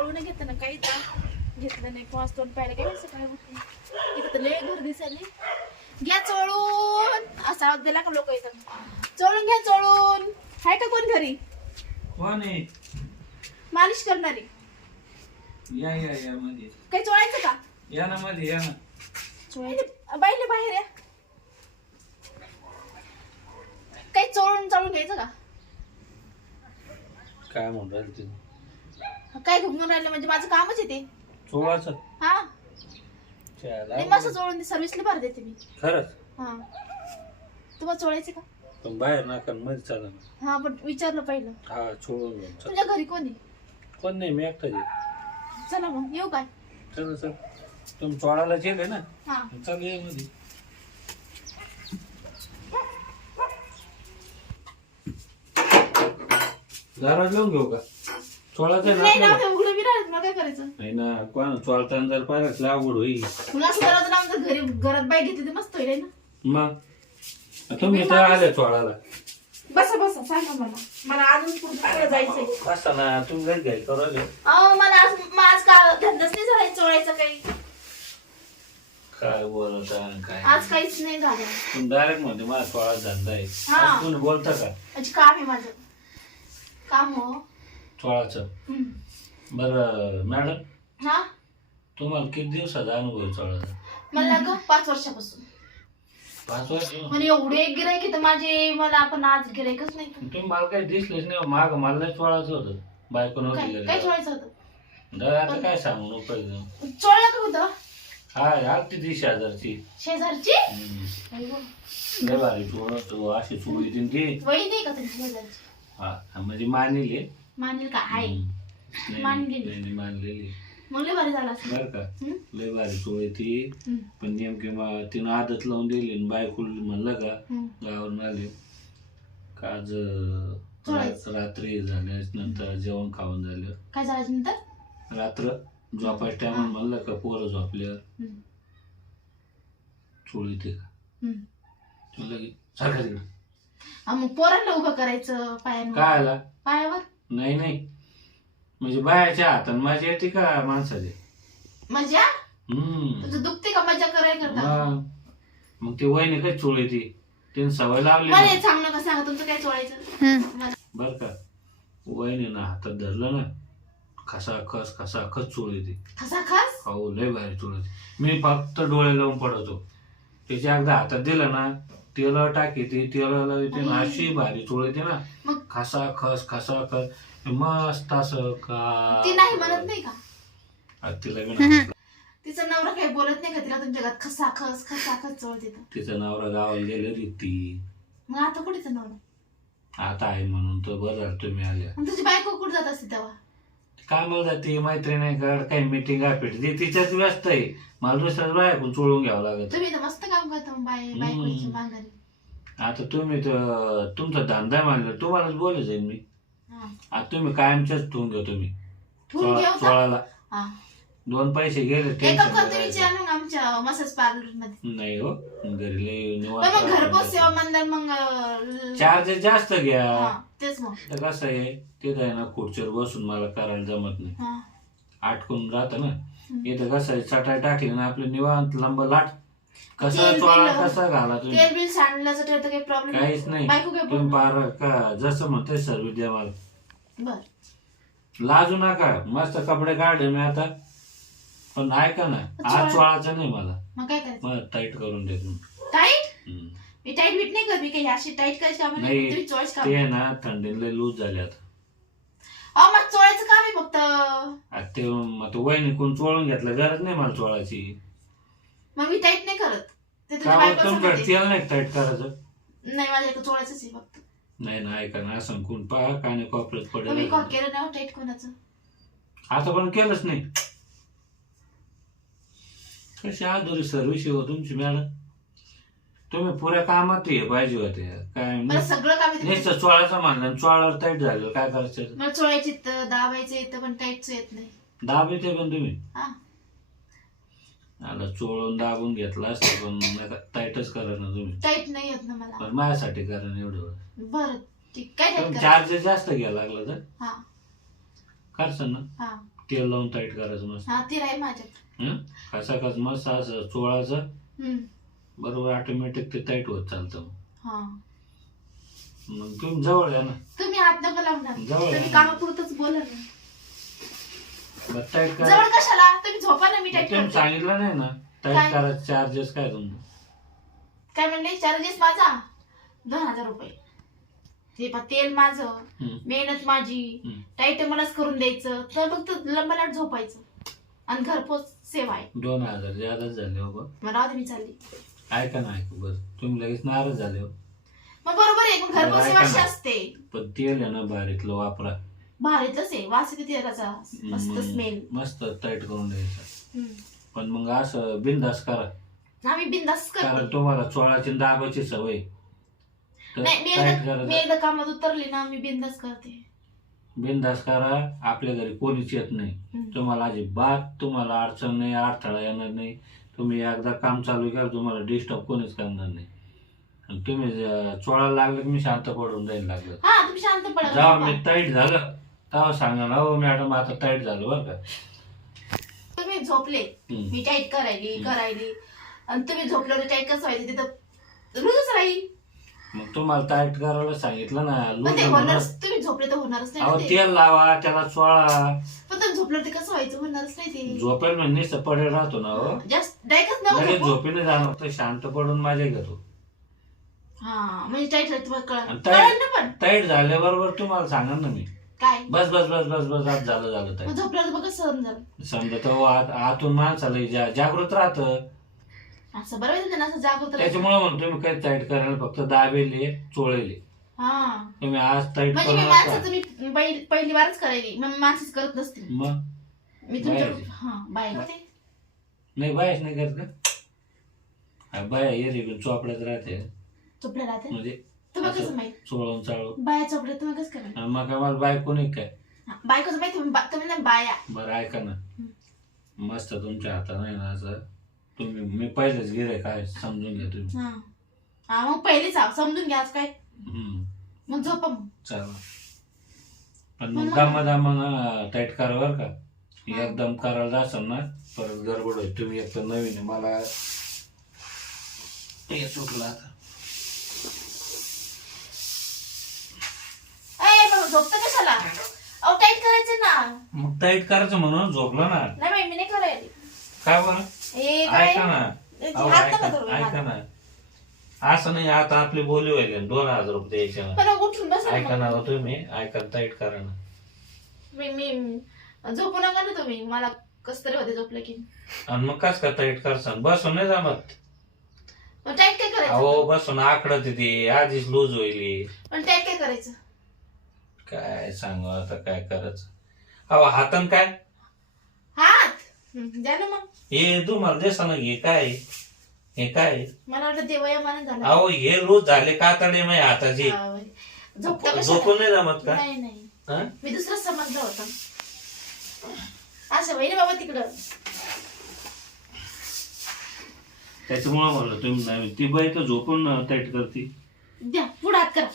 चोळून नाही घेतलं ना काही घेतलं नाही. पाच तोंड पाहिलं काय सकाळी उठून इथं तर लय घर दिसायले घ्या चोळून. असा आवाज दिला का लोक येतात चोळून घ्या चोळून. हाय का कोण घरी? कोण आहे? मालिश करणारी. या या या मध्ये. काही चोळायचं का? या ना मध्ये या ना. बाईले बाहेर या. काही चोळून चोळून घ्यायचं का? काय म्हणून राहिली तुम्ही? काय घुमून राहिले? म्हणजे माझं कामच आहे ते. चोळाचं. हा? नाही मस्त चोळून सर्व्हिसला भर देते मी. खरंच? हा. तुम्हाला चोळायचं का? पण बाहेर नाका मध्ये चाला ना. हा पण विचारलं पहिलं. हा चोळून घेऊन चल तुझ्या घरी कोणी कोण नाही मी एकटाच आहे. चला मग येऊ काय? चल चल. तुम्ही चोळायला गेले ना हा. चल ये मध्ये जरा घेऊन घेऊ का? चोळाचं नाही ना उघडं मग काय करायचं? नाही ना कोण? चोळताना जर पाहिलं तर अवघड होईल. तुला असं ना आमचं घरी घरात बाई घेते ते मस्त होईल ना? मग? तुम्ही तर आले चोळाला बसा बसा सांगा मला. मला अजून पुढे जायचंय. असं ना तुम्ही घरी घ्यायला करू राहिले. अहो मला आज मग आज का धंदाच नाही झाला चोळायचं काही. काय बोलत आहे, काय आज काहीच नाही झालं. तुम्ही डायरेक्ट म्हणते मला चोळा धंदा आहे. हा. आज तुम्ही बोलता का? म्हणजे काम आहे माझं. काम हो. चोळाचं. बरं मॅडम? हा? तुम्हाला किती दिवसाचा अनुभव आहे चोळाचा मला ग पाच वर्षापासून. पाच वर्ष? म्हणजे एवढे गिरायक तर माझे मला आपण आज गिरायकच नाही तुम्ही मला काही दिसलेच नाही. माग मला नाही चोळाचं होतं. बायको नव्हती काय घरी चोळायचं होतं? आता काय सांगू उपयोग चोळलं का होतं? हा अगदी तीस हजारची शेजारची. लय भारी चोळतो अशी चोळी ती वही नाही का तुमची शेजारची? हा म्हणजे मानलेली मानेल का? आहे मानलेली. नाही, मानलेली. मग लय भारी झाला असं बर का? लय भारी ती. पण नेमकी मा- तिनं आदत लावून दिली आणि बायको म्हणलं का? हम्म. गावावरून आले. का आज अं, चोळायचं. रा- रात्री झाल्या नंतर जेवण खाऊन झालं. काय झालं नंतर? रात्र झोपायच्या टायमा म्हणलं का पोरं झोपल्यावर. चोळी ते का. म्हणलं की सारखा तिकडं हा, मग पोरांना उभं करायचं पायांवर काय आला? पायावर? नाही नाही. म्हणजे बायाच्या हातात माझी येते का माणसाचे मजा? हम्म. तुझं दुखते का मजा कराय करता? मग मग ते वहिनी काय चोळी ती तिने सवय लावली मला ना. हे सांग नका सांगा तुमचं काय चोळायचं? बर का. वहिनी ना हातात धरलं ना खसा खस खसा खस चोळी ती खसा खास हो लय भारी चोळी मी फक्त डोळे लावून पडतो. त्याच्या एकदा हातात दिलं ना तेल टाकी ती तेल लावते ना अशी भारी चोळी ना. मग? खसा खस खसा खस मस्त असं का ती नाही म्हणत नाही का? आ, तिला बी नाही आवडलं. तिचा नवरा काही बोलत नाही का तिला तुमच्या घरात? खसा खस खसा खस चोळते तर तिचं नवरा गावाला गेले रीती मग आता कुठे नवरा? आता आहे म्हणून तर बरं झालं तुम्ही आल्या. मग तुझी बायको कुठे जात असते तेव्हा? कामाला जाते मैत्रिणीकडे काही मिटिंग भेटते. तिच्याच व्यस्त आहे. मला दुसऱ्याच बायकून चोळून घ्यावं लागत तुम्ही तर मस्त काम करता मग बाय हम्म. बायकोच्या माघारी. आता तुम्ही तर तुमचा धंदा मानला तुम्हालाच बोलायचं मी. हा. आता तुम्ही कायमच्याच ठेवून घेऊ तुम्ही. ठेवून चोळा- घेऊ का चोळाला. हा. दोन पैसे गेले एक टेन्शन करतो नाही विचार मग आमच्या मसाज पार्लरमध्ये. नाही हो घरी लय पण निवांत मग घरपोच राहतो. सेवा मंडळ मग अं, चार्ज जास्त घ्या. हा, तेच मग. तर कसं आहे ते आहे ना खुर्चीवर बसून मला करायला जमत नाही. हा. आटकून राहतं ना. इथं कसं आहे चटाई टाकली ना आपलं निवांत लांब लाट. कसा तेल चोळा बिल- कसा घाला तुम्ही? तेल बिल सांडल्याचं ठरतं काही प्रॉब्लेम काहीच नाही. बायको काय तुम्ही बोलणार? पार का जसं म्हणते सर्विस द्या मला. बर. लाजू नका. मस्त कपडे काढले मी आता. पण ऐका ना आज चोळा. चोळाचं नाही मला. मग काय करायचं? मला टाईट करून दे तुम्ही टाईट हम्म. मी टाईट बीट नाही करत मी काही अशी टाईट करायची नाही. तुम्ही चॉईस ते आहे ना थंडीला लूज झाले आता. अहो मग चोळायचं काम आहे फक्त. आता ते मग तो वहिनी कोण चोळून घेतलं? गरज नाही मला चोळाची मग मी टाईट नाही करत. ते तुझ्या का नाही टाईट करायचं? नाही माझ्या इथं चोळायचंच आहे फक्त. नाही ना ऐका ना असं कोण पहा काने कॉपरेट मग मी पडेल. कॉल केलं नाही टाईट कोणाचं? आता पण केलंच नाही. कशी आधुरी सर्व्हिस हो तुमची मॅडम. तुम्ही पुऱ्या कामात हे पाहिजे होते. काय मला सगळं काम येतं नुसतं चोळाचं म्हणलं चोळावर टाईट झालं काय करायचं? मला चोळायची येतं दाबायचं येतं पण टाईटचं येत नाही. दाब येते पण तुम्ही. हा. चोळून दाबून घेतला असतं पण नका टाईटच करा ना तुम्ही. टाईट नाही येत ना मला. पण माझ्यासाठी करा ना एवढं. बरं ठीक काय टाईट पण करा? चार्ज जास्त घ्यायला लागला तर? हा. करसान ना. हा. तेल लावून टाईट करायचं मस्त. हा ती राहील माझ्यात. हं? कसा कस मस्त असं चोळाचं हम्म. बरोबर ऑटोमॅटिक ते टाईट होत चालतं हा. मग तुम्ही जवळ या ना. तुम्ही हात नका लावणार जवळ तुम्ही आहे. कामापुरतच बोला ना. बरं टाईट करा. जवळ कशाला? तुम्ही झोपा ना मी टाईट तुम्ही करते. सांगितलं नाही ना. काय? टाईट करायचं चार्जेस काय तुमचं काय म्हणले? चार्जेस माझा? दोन हजार रुपये. ते तेल माझं. मेहनत माझी हं. टाईट मलाच करून द्यायचं. तर फक्त लंबलाट झोपायचं. आणि घरपोच सेवा आहे. दोन हजार जादाच झाले हो बा. मग राहू दे मी चालली. ऐका ना ऐका बस तुम्ही लगेच नाराज झाले हो. मग बरोबर आहे मग घरपोच सेवा अशी. असते. पण तेल आहे ना भारीतलं वापरा. भारीतच आहे वास येते तेलाचा मस्त स्मेल मस्त टाईट करून द्यायचं. पण मग असं बिंदास करा. आम्ही बिंदास कारण करते तुम्हाला चोळाची आणि दाबाची सवय. नाही मी टाईट एकदा मी करा एकदा कामात उतरली ना मी बिंदास करते. करा आपल्या घरी कोणीच येत नाही. हम्म. तुम्हाला अजिबात तुम्हाला अडचण नाही अडथळा येणार नाही. तुम्ही एकदा काम चालू केलं तुम्हाला डिस्टर्ब कोणीच करणार नाही. आणि तुम्ही ज- चोळायला लागलं की मी शांत पडून जाईल लागलं. हा तुम्ही शांत पडा जेव्हा. मी टाईट झालं तेव्हा सांगा ना हो मॅडम आता टाईट झालं बरं का. तुम्ही झोपले. हम्म. मी टाईट करायली हम्म. करायली. आणि तुम्ही झोपल्यावर टाईट कसं व्हायचं? तिथं रोजच राहील. मग तुम्हाला टाईट करायला सांगितलं ना पण लूज ते होणार. होणारच तुम्ही झोपले तर होणारच नाही अहो ना ते. तेल लावा त्याला चोळा पण तुम्ही कसं व्हायचं होणारच नाही ते. झोपेल म्हणजे सपडे राहतो ना हो. जास्त डायरेक्टच नव्हतं लगेच झोपू. झोपेने जाणार तर शांत पडून माझ्या घेतो हा म्हणजे टाईट राहते तुम्हाला कळलं आणि टाईट- कळलं ना पण. टाईट झाल्याबरोबर तुम्हाला सांगा ना मी. काय? बस बस बस बस बस आज झालं झालं मग झोपल्यावर बघा झालं समजा तो आत- आतून माणसाला जा- जागृत राहतं. असं बरं माहिती ना असं जागोत राहायचं. त्याच्यामुळे म्हणतो तुम्ही काही टाईट करायला फक्त दाबेले चोळेले. हा. तुम्ही आज टाईट म्हणजे मी करू माणसाचं नका मी पहिली पहिली वारच करायली. मग माणसंच करत नसते. मग? मी तुमच्या. हा बाय नाही बायच नाही करत का? बाया ये रे चोपड्यात राहते. चोपड्या राहते? म्हणजे तुम्हाला असं कसं माहीत? चोळून चाळून. बाया चोपड्या कसं आणि मग बायको नाही काय? बायकोचं माहिती तुम्ही बा- तुम्ही ना बाया. बरं ऐका ना. मस्त तुमच्या हाताने आहे ना असं तुम्ही मी पहिलेच गिरे काय समजून घ्या तुम्ही. हा. हा मग पहिलेच समजून घ्या आज काय. हम्म, मग झोपा मग. चला. पण मग दामा टाईट करा बरं का. एकदम करायला जासाल ना? परत गडबड होईल. तुम्ही एक तर नवीन आहे. मला हे सुटलं आता. ए बाबा झोपतं कशाला? अहो टाईट करायचं ना. मग टाईट करायचं म्हणून झोपलं ना. नाही बाई मी नाही करायली काय बरं? ए काय ऐका ना. ए, अहो, हात नका ऐका धरू बाई ऐका माझा. ना. असं नाही आता आपली बोली व्हायली दोन हजार रुपये द्यायचे. ना पण मग उठून बसा ऐका ना. हो तुम्ही. ऐका टाईट करा ना. मी मी झोपू नका ना तुम्ही. मला कस तरी होते झोपलं की. आणि मग कस का टाईट करसान? बसून नाही जमत. मग टाईट काय करायचं? अहो बसून आकडत ती आधीच लूज होईल. पण टाईट काय करायचं? काय सांगू आता काय करायचं? अहो हातन काय? द्या ना मग. हे तुम्हाला देसा ना हे काय? हे काय? मला वाटलं झालं. अहो हे लूज झाले कातडे माझ्या हाताची? हा, होय. झोपतं कशाला? झोपून नाही जमत का? नाही नाही. हा? मी दुसरं समजलं होतं. असं वहिनी बाबा तिकडं. त्याच्यामुळे म्हणलं तुम्ही नाही ती बाई तर झोपून टाईट करते द्या पुढे हात करा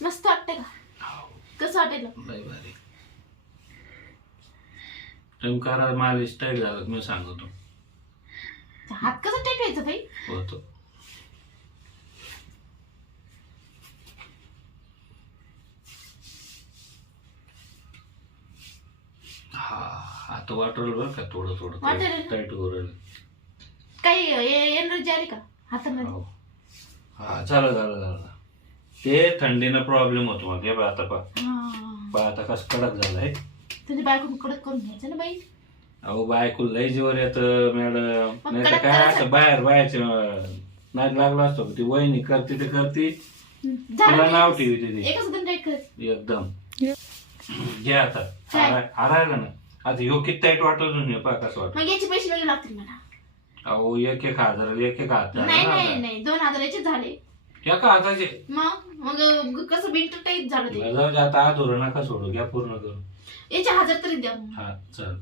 मस्त वाटते का कसं वाटेल लय भारी तुम्ही करा मालिश टाईट झालं मी सांगतो. हात कसं व्हायचं बाई? होतो. हा आता वाटलं बरं का थोडं थोडं वाटेल ना? टाईट करेल काही एनर्जी आली का हातामध्ये? हो. हा झालं झालं झालं. ते थंडीनं प्रॉब्लेम होतो मग हे बघ आता पा हा. पा आता कसं कडक झालंय. तुझी बायको कडक करून घ्यायचं ना बाई? अहो बायको लय जीवर येत मॅडम. मग नाही तर कडक काय करायचं. असं बाहेर बाहेरचे नाक लागला असतो ती वहिनी करते ते करते. तुला झालं नाव ठेवते ती एकच दिन टाईट करायचं एकदम. घे. आता. काय? हाराय- हारायला ना. आता ह्यो किती टाईट वाटत नाही पा कसं वाटत. मग याचे पैसे वेगळे लागतील मला. अहो एक एक हजार एक एक नाही नाही. नाही. दोन हजाराचे झाले. एका हाताचे. मग? मग कसं बिंट टाईट झालं ते. जाऊ दे आता आधुरं नका सोडू घ्या पूर्ण करून. याचे हजार तरी द्या. मग. हा चल.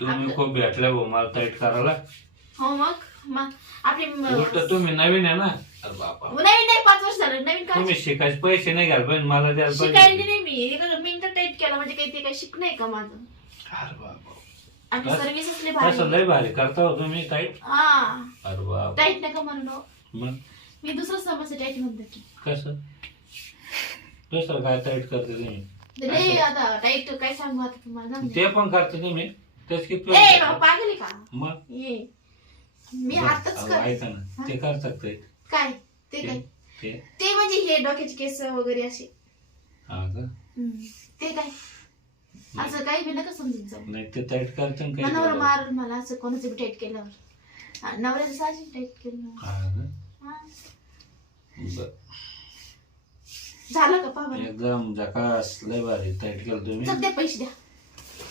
तुम्ही खूप भेटल्या भाऊ मला टाईट करायला. हो मग मग. आपली म- उलट तुम्ही नवीन आहे ना? अरे बापा. नवीन नाही पाच वर्ष झालं नवीन काय तुम्ही शिकायचे पैसे नाही घ्याल पण मला द्यायला शिकायला पाहिजे नाही मी. एक मिनिट टाईट केलं म्हणजे काही ते काही शिक नाही का माझं? अरे बापा. आणि बस. सर्व्हिस असले असं भारी लय भारी. करता हो तुम्ही टाईट हा. अरे बाप. टाईट नका म्हणू मग? मी दुसरं समस्या टाईट म्हणतो कसं? दुसरं काय टाईट करते तुम्ही? नाही आता टाईट काय सांगू आता तुम्हाला. ते पण करते तुम्ही. तेच किती ए बाबा पागल आहे का? मग? ये मी आताच अहो, कर ऐका ना. ते ते काय? ते काय? ते. ते म्हणजे हे डोक्याचे केस वगैरे असे. हा का हम्म. ते काय? असं काही बी नका समजून जाऊ. नाही ते टाईट करते काही. मार मला असं कोणाचं बी टाईट केल्यावर. हा, नवऱ्याचं साहजिक टाईट केलं हा का? हा. बरं. झालं का पहा बरं? एकदम झकास लय भारी. टाईट केलं तुम्ही. पैसे द्या.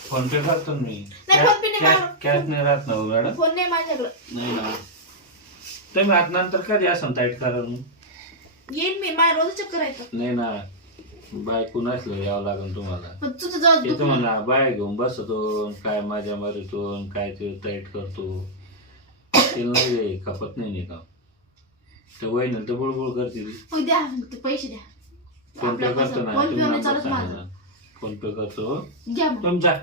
फोन पे करतो ना मी. नाही, फोन पे नाही कॅश नाही राहत ना हो, मॅडम फोन नाही माझ्याकडं. नाही ना. तुम्ही आता नंतर कधी असं टाईट करा मग? मी माझ्या रोज चक्कर येतं नाही ना. बायको नसलं यावं लागेल तुम्हाला. पण तुझं जाऊ ते तुम्हाला बाय घेऊन बसतो काय माझ्या मारितो काय ते टाईट करतो. ते नाही रे खपत नाही नाही का ते वहिनी तर बुळबुळ करते ती. मग द्या ते पैसे द्या फोन पे आपलं करतो कसं ना फोन पे नंबर चालत सांगा माझं ना. फोन पे करतो घ्या मग तुमचा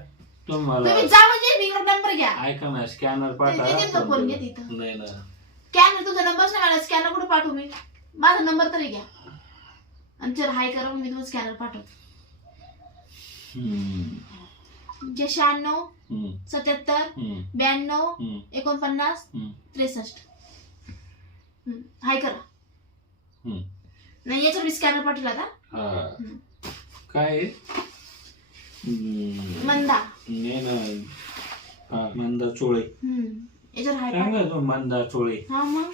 तुम्हाला तुम्ही जा म्हणजे मी नंबर घ्या ऐका ना स्कॅनर ते- ते- ते पाठवा फोन घे तिथं. नाही ना स्कॅनर तुझा नंबर सांगा स्कॅनर कुठे पाठवू मी माझा नंबर तरी घ्या आणि जर हाय करा मग मी तुम्हाला स्कॅनर पाठवतो हम्म. जे शहाण्णव हम्म. सत्याहत्तर हम्म. ब्याण्णव हम्म. एकोणपन्नास हम्म. त्रेसष्ट हाय करा. हम्म. नाही याच्यावर मी स्कॅनर पाठवला हा. हम्म. काय हम्म. मंदा. नाही ना हा मंदा चोळे. हम्म. याच्यावर हाय पाठव. सांगा तो मंदा चोळे. हा मग.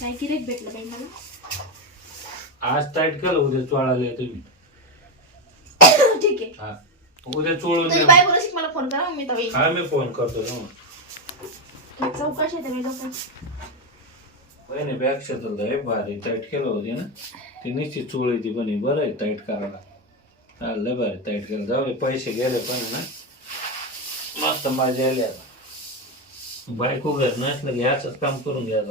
काय गिरेक भेटलं बाई मला? आज टाईट केलं उद्या चोळाला तुम्ही ठीक आहे. हा. उद्या चोळून तुम्ही द्या. बाय बोलाशी मला फोन करा मग मी तवी हा मी फोन करतो ना. चौकशी आहे मी लोक नाही बॅगच्या तर लय भारी टाईट केलं होती ना ती निश्चित चोळी ती पण बरं आहे टाईट करायला. हा लय भारी टाईट केलं. जाऊ दे पैसे गेले पण ना. मस्त माझ्या आल्या आता. बायको घर नसलं की ह्याच काम करून घ्या